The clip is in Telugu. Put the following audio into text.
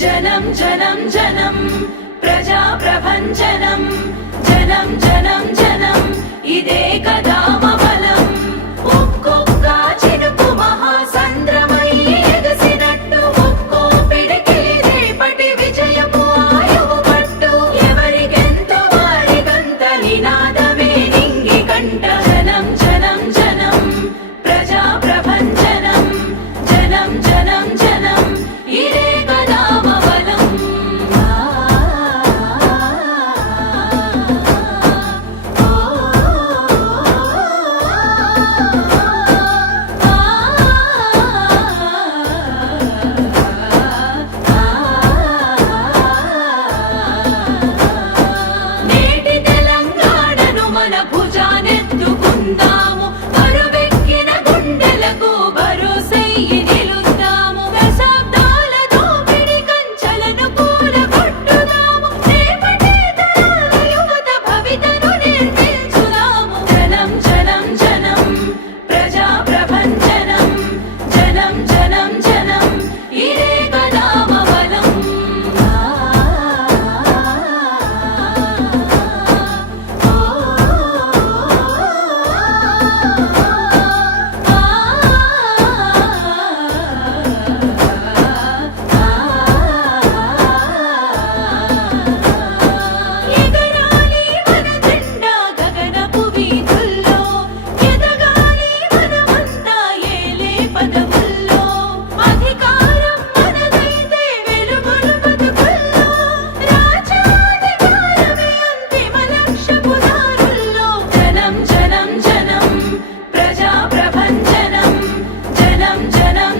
జనం జనం జనం ప్రజా ప్రభంజనం జనం జనం జనం ఇదే కదా బలం ఒక్కొక్క చినుకు మహాసంద్రమై ఎగసినట్టు ఒక్కో పిడికిలి రేపటి విజయపు ఆయువు పట్టు ఎవరికెంతో వారికంత నినాదమే నింగి కంట జనం జనం జనం ప్రజా ప్రభంజనం జనం జనం జనం ఇదే కదా బలం నేటి తెలంగాణను మన భుజానెత్తుకుందాము బరువెక్కిన గుండెలకు భరోసయ్యి నిలుద్దాము దశాబ్దాల దోపిడి కంచెలను కూలగొట్టుదాము రేపటి తరాల యువత భవితను నిర్మించుదాము జనం జనం జనం ప్రజా ప్రభంజనం జనం జనం జనం ఇదే కదా బలం ఎగరాలి మన జెండా గగనపు వీధుల్లో ఎదగాలి మనమంతా ఏలే పదవుల్లో అధికారం మనదైతే వెలుగులు బతుకుల్లో రాజ్యాధికారమే అంతిమ లక్ష్యపు దారుల్లో జనం జనం జనం ప్రజా ప్రభంజనం జనం జనం